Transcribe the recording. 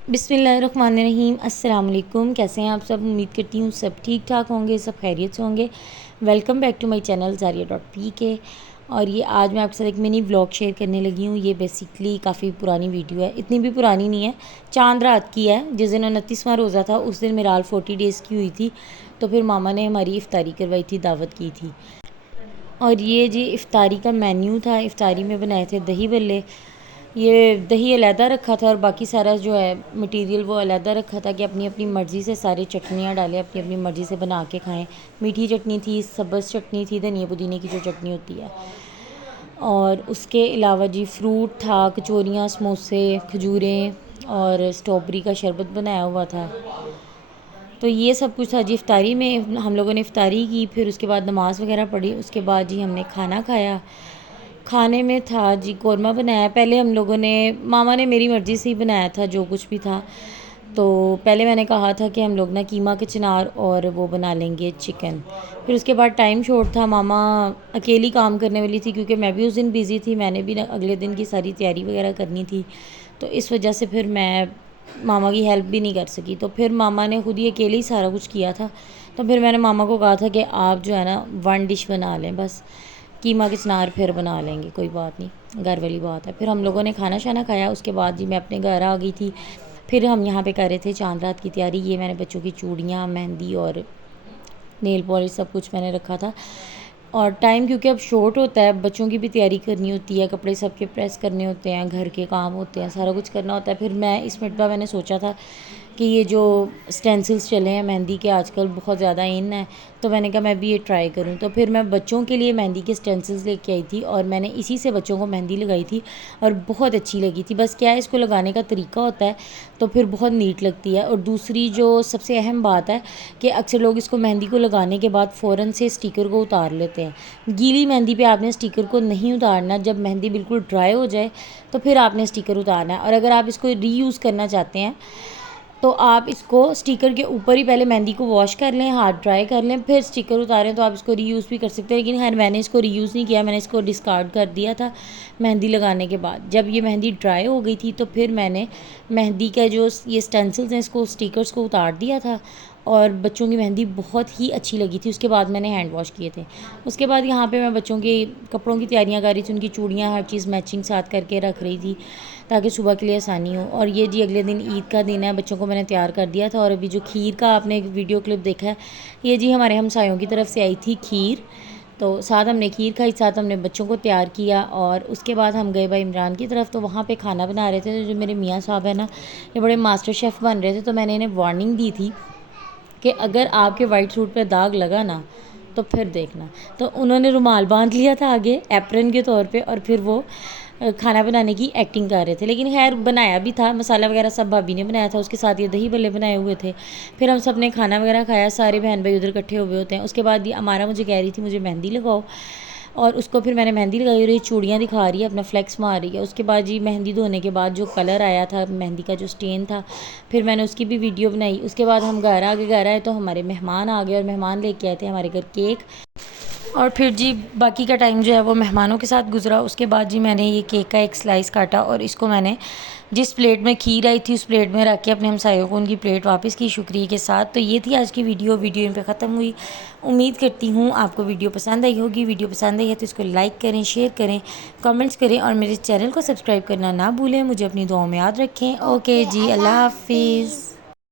बिस्मिल्लाहिर्रहमानिर्रहीम। अस्सलाम वालेकुम। कैसे हैं आप सब? उम्मीद करती हूँ सब ठीक ठाक होंगे, सब खैरियत से होंगे। Welcome back to my channel ज़ारिया.pk। और ये आज मैं आपके साथ एक मिनी व्लॉग शेयर करने लगी हूँ। ये बेसिकली काफ़ी पुरानी वीडियो है, इतनी भी पुरानी नहीं है, चांद रात की है। जिस दिन 29वां रोज़ा था उस दिन मिराल 40 डेज़ की हुई थी, तो फिर मामा ने हमारी इफ़्तारी करवाई थी, दावत की थी। और ये जी इफ़्तारी का मेन्यू था। इफ़्तारी में बनाए थे दही बल्ले। ये दही अलहदा रखा था और बाकी सारा जो है मटेरियल वो अलहदा रखा था कि अपनी अपनी मर्ज़ी से सारी चटनियाँ डालें, अपनी अपनी मर्ज़ी से बना के खाएं। मीठी चटनी थी, सब्ज़ चटनी थी, धनिया पुदीने की जो चटनी होती है, और उसके अलावा जी फ्रूट था, कचौरियाँ, समोसे, खजूरें और स्ट्रॉबेरी का शरबत बनाया हुआ था। तो ये सब कुछ था जी। इफ़्तारी में हम लोगों ने इफ़्तारी की, फिर उसके बाद नमाज़ वगैरह पढ़ी, उसके बाद जी हमने खाना खाया। खाने में था जी कौरमा बनाया। पहले हम लोगों ने, मामा ने मेरी मर्ज़ी से ही बनाया था जो कुछ भी था। तो पहले मैंने कहा था कि हम लोग ना कीमा के चिनार और वो बना लेंगे चिकन। फिर उसके बाद टाइम शॉर्ट था, मामा अकेली काम करने वाली थी क्योंकि मैं भी उस दिन बिज़ी थी, मैंने भी ना अगले दिन की सारी तैयारी वगैरह करनी थी। तो इस वजह से फिर मैं मामा की हेल्प भी नहीं कर सकी। तो फिर मामा ने खुद ही अकेले ही सारा कुछ किया था। तो फिर मैंने मामा को कहा था कि आप जो है ना वन डिश बना लें, बस कीमा के चिनार फिर बना लेंगे, कोई बात नहीं, घर वाली बात है। फिर हम लोगों ने खाना शाना खाया, उसके बाद जी मैं अपने घर आ गई थी। फिर हम यहाँ पे कर रहे थे चांद रात की तैयारी। ये मैंने बच्चों की चूड़ियाँ, मेहंदी और नेल पॉलिश सब कुछ मैंने रखा था। और टाइम क्योंकि अब शॉर्ट होता है, बच्चों की भी तैयारी करनी होती है, कपड़े सबके प्रेस करने होते हैं, घर के काम होते हैं, सारा कुछ करना होता है। फिर मैं इस मिनट पर मैंने सोचा था कि ये जो स्टेंसिल्स चले हैं मेहंदी के आजकल बहुत ज़्यादा इन है, तो मैंने कहा मैं भी ये ट्राई करूं। तो फिर मैं बच्चों के लिए मेहंदी के स्टेंसिल्स लेके आई थी और मैंने इसी से बच्चों को मेहंदी लगाई थी और बहुत अच्छी लगी थी। बस क्या है, इसको लगाने का तरीका होता है तो फिर बहुत नीट लगती है। और दूसरी जो सबसे अहम बात है कि अक्सर लोग इसको मेहंदी को लगाने के बाद फ़ौरन से स्टिकर को उतार लेते हैं। गीली मेहंदी पे आपने स्टिकर को नहीं उतारना, जब मेहंदी बिल्कुल ड्राई हो जाए तो फिर आपने स्टिकर उतारना है। और अगर आप इसको रीयूज़ करना चाहते हैं तो आप इसको स्टिकर के ऊपर ही पहले मेहंदी को वॉश कर लें, हाथ ड्राई कर लें, फिर स्टिकर उतारें, तो आप इसको रीयूज़ भी कर सकते हैं। लेकिन खैर मैंने इसको रीयूज़ नहीं किया, मैंने इसको डिस्कार्ड कर दिया था मेहंदी लगाने के बाद। जब ये मेहंदी ड्राई हो गई थी तो फिर मैंने मेहंदी का जो ये स्टेंसिल्स हैं इसको, स्टिकर्स को उतार दिया था और बच्चों की मेहंदी बहुत ही अच्छी लगी थी। उसके बाद मैंने हैंड वॉश किए थे। उसके बाद यहाँ पे मैं बच्चों के कपड़ों की तैयारियाँ कर रही थी, उनकी चूड़ियाँ हर चीज़ मैचिंग साथ करके रख रही थी ताकि सुबह के लिए आसानी हो। और ये जी अगले दिन ईद का दिन है, बच्चों को मैंने तैयार कर दिया था। और अभी जो खीर का आपने एक वीडियो क्लिप देखा है, ये जी हमारे हमसायों की तरफ से आई थी खीर। तो साथ हमने खीर खाई, साथ हमने बच्चों को तैयार किया और उसके बाद हम गए भाई इमरान की तरफ। तो वहाँ पे खाना बना रहे थे। जो मेरे मियाँ साहब हैं ना, ये बड़े मास्टर शेफ़ बन रहे थे। तो मैंने इन्हें वार्निंग दी थी कि अगर आपके वाइट सूट पे दाग लगा ना तो फिर देखना। तो उन्होंने रुमाल बांध लिया था आगे एप्रन के तौर पे और फिर वो खाना बनाने की एक्टिंग कर रहे थे। लेकिन खैर बनाया भी था, मसाला वगैरह सब भाभी ने बनाया था, उसके साथ ये दही भल्ले बनाए हुए थे। फिर हम सब ने खाना वगैरह खाया, सारे बहन भाई उधर इकट्ठे हुए होते हैं। उसके बाद ये अमारा मुझे कह रही थी मुझे मेहंदी लगाओ, और उसको फिर मैंने मेहंदी लगाई और ये चूड़ियाँ दिखा रही है, अपना फ्लेक्स मार रही है। उसके बाद जी मेहंदी धोने के बाद जो कलर आया था, मेहंदी का जो स्टेन था, फिर मैंने उसकी भी वीडियो बनाई। उसके बाद हम घर आ गए। घर आए तो हमारे मेहमान आ गए और मेहमान लेके आए थे हमारे घर केक। और फिर जी बाकी का टाइम जो है वो मेहमानों के साथ गुजरा। उसके बाद जी मैंने ये केक का एक स्लाइस काटा और इसको मैंने जिस प्लेट में खीर आई थी उस प्लेट में रख के अपने हमसायों को उनकी प्लेट वापस की शुक्रिया के साथ। तो ये थी आज की वीडियो इन पे ख़त्म हुई। उम्मीद करती हूँ आपको वीडियो पसंद आई होगी। वीडियो पसंद आई है तो इसको लाइक करें, शेयर करें, कमेंट्स करें और मेरे चैनल को सब्सक्राइब करना ना भूलें। मुझे अपनी दुआओं में याद रखें। ओके जी, अल्लाह हाफिज़।